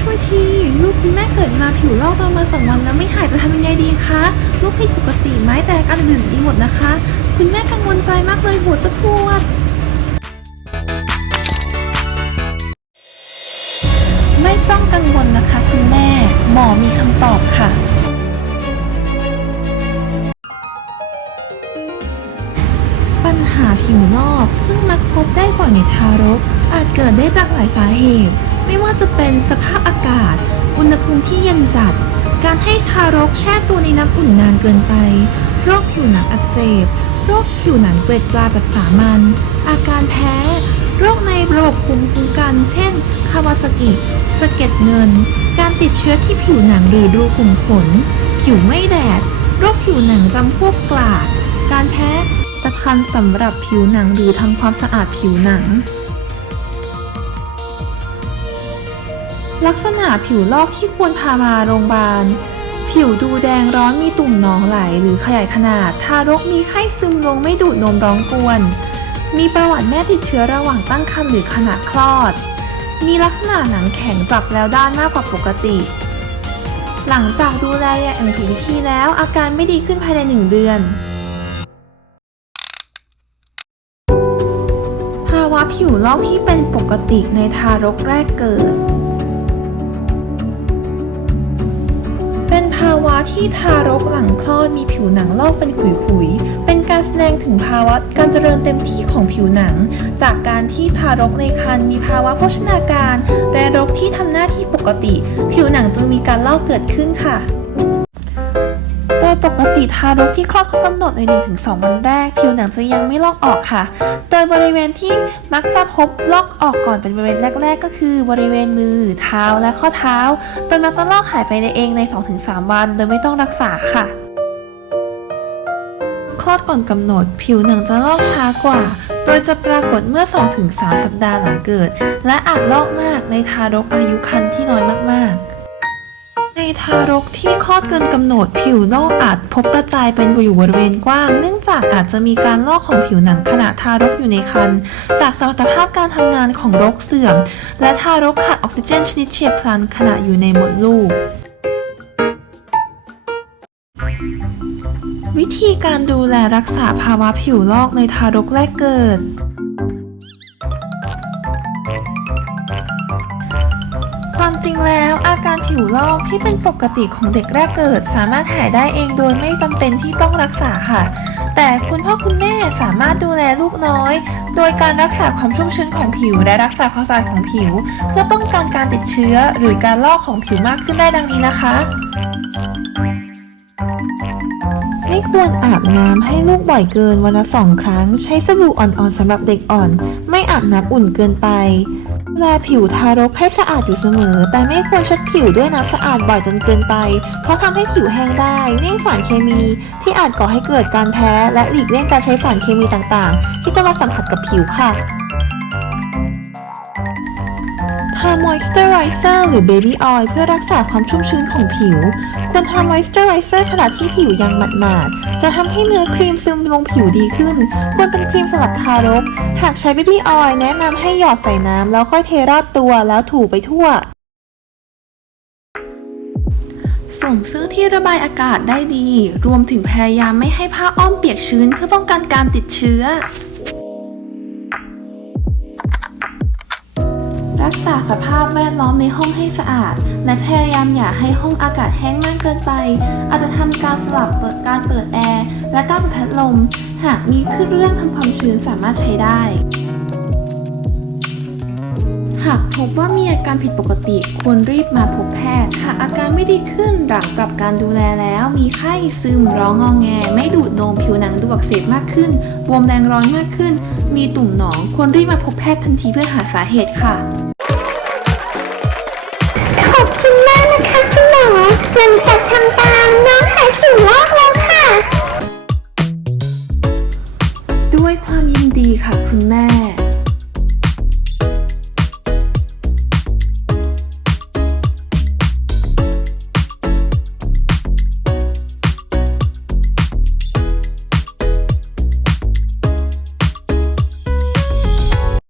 ช่วยที ลูกคุณแม่เกิดมาผิวลอกประมาสองวันแล้วไม่หายจะทำยังไงดีคะลูกผิดปกติไหมแต่อาการอื่นดีหมดนะคะ คุณแม่กังวลใจมากเลยหัวจะปวดไม่ต้องกังวลนะคะ คุณแม่ หมอมีคำตอบค่ะ ปัญหาผิวลอกซึ่งมักพบได้บ่อยในทารก อาจเกิดได้จากหลายสาเหตุ ไม่ว่าจะเป็นสภาพอากาศ อุณหภูมิที่เย็นจัด การให้ทารกแช่ตัวในน้ำอุ่นนานเกินไป โรคผิวหนังอักเสบ โรคผิวหนังเกล็ดปลาแบบสามัญ อาการแพ้ โรคในระบบภูมิคุ้มกัน เช่น คาวาซากิ สะเก็ดเงิน การติดเชื้อที่ผิวหนังหรือรูขุมขน ผิวไม่แดด โรคผิวหนังจำพวกกลาด การแพ้ผลิตภัณฑ์สำหรับผิวหนังหรือทำความสะอาดผิวหนัง ลักษณะผิวลอกที่ควรพามาโรงพยาบาล ผิวดูแดงร้อนมีตุ่มหนองไหลหรือขยายขนาด ทารกมีไข้ซึมลงไม่ดูดนมร้องกวน มีประวัติแม่ติดเชื้อระหว่างตั้งครรภ์หรือขณะคลอด มีลักษณะหนังแข็งจับแล้วด้านมากกว่าปกติ หลังจากดูแลอย่างถูกวิธีแล้ว อาการไม่ดีขึ้นภายในหนึ่งเดือน ภาวะผิวลอกที่เป็นปกติในทารกแรกเกิด ที่ทารกหลังคลอดมีผิวหนังลอกเป็นขุยๆ เป็นการแสดงถึงภาวะการเจริญเต็มที่ของผิวหนัง จากการที่ทารกในครรภ์มีภาวะโภชนาการ และรกที่ทำหน้าที่ปกติ ผิวหนังจึงมีการลอกเกิดขึ้นค่ะ ยปกติทารกที่คลอดครบกำหนดใน 1-2 วันแรก ผิวหนังจะยังไม่ลอกออกค่ะ โดยบริเวณที่มักจะพบลอกออกก่อนเป็นบริเวณแรก ๆ ก็คือบริเวณมือ เท้าและข้อเท้า โดยมักจะลอกหายไปได้เองใน 2-3 วัน โดยไม่ต้องรักษาค่ะ คลอดก่อนกำหนด ผิวหนังจะลอกช้ากว่า โดยจะปรากฏเมื่อ 2-3 สัปดาห์หลังเกิด และอาจลอกมากในทารกอายุครรภ์ที่น้อยมากๆ ในทารกที่คลอดเกินกำหนดผิวลอกอาจพบกระจายเป็นอยู่บริเวณกว้าง เนื่องจากอาจจะมีการลอกของผิวหนังขณะทารกอยู่ในครรภ์จากสมรรถภาพการทำงานของรกเสื่อม และทารกขาดออกซิเจนชนิดเฉียบพลันขณะอยู่ในมดลูก วิธีการดูแลรักษาภาวะผิวลอกในทารกแรกเกิด แล้วอาการผิวลอกที่เป็นปกติของเด็กแรกเกิด สามารถหายได้เองโดยไม่จำเป็นที่ต้องรักษาค่ะ แต่คุณพ่อคุณแม่สามารถดูแลลูกน้อย โดยการรักษาความชุ่มชื้นของผิว และรักษาความสะอาดของผิว เพื่อป้องกันการติดเชื้อ หรือการลอกของผิวมากขึ้นได้ดังนี้นะคะไม่ควรอาบน้ำให้ลูกบ่อยเกินวันละสองครั้ง ใช้สบู่อ่อนๆสำหรับเด็กอ่อน ไม่อาบน้ำอุ่นเกินไป แลผิวทารกให้สะอาดอยู่เสมอ แต่ไม่ควรเช็ดผิวด้วยน้ำสะอาดบ่อยจนเกินไป เพราะทำให้ผิวแห้งได้เลี่ยงสารเคมี ที่อาจก่อให้เกิดการแพ้ และหลีกเลี่ยงการใช้สารเคมีต่างๆ ที่จะมาสัมผัสกับผิวค่ะทามอยส์เจอไรเซอร์หรือเบบี้ออยล์เพื่อรักษาความชุ่มชื้นของผิว ควรทามอยส์เจอไรเซอร์ขณะที่ผิวยังหมาดๆ จะทำให้เนื้อครีมซึมลงผิวดีขึ้น ควรเป็นครีมสำหรับทารก หากใช้เบบี้ออยล์แนะนำให้หยอดใส่น้ำแล้วค่อยเทราดตัวแล้วถูไปทั่วสวมเสื้อที่ระบายอากาศได้ดี รวมถึงพยายามไม่ให้ผ้าอ้อมเปียกชื้นเพื่อป้องกันการติดเชื้อ รักษาสภาพแวดล้อมในห้องให้สะอาด และพยายามอย่าให้ห้องอากาศแห้งมากเกินไป อาจจะทำการสลับเปิดการเปิดแอร์และการพัดลม หากมีเครื่องเรื่องทำความชื้นสามารถใช้ได้ หากพบว่ามีอาการผิดปกติควรรีบมาพบแพทย์ หากอาการไม่ดีขึ้นหลังปรับการดูแลแล้ว มีไข้ซึมร้องงองแง ไม่ดูดนมผิวหนังดูอักเสบมากขึ้นบวมแดงร้อนมากขึ้น มีตุ่มหนองควรรีบมาพบแพทย์ทันทีเพื่อหาสาเหตุค่ะ หลังจากทำตามน้องหายผิวลอกแล้วค่ะ ด้วยความยินดีค่ะคุณแม่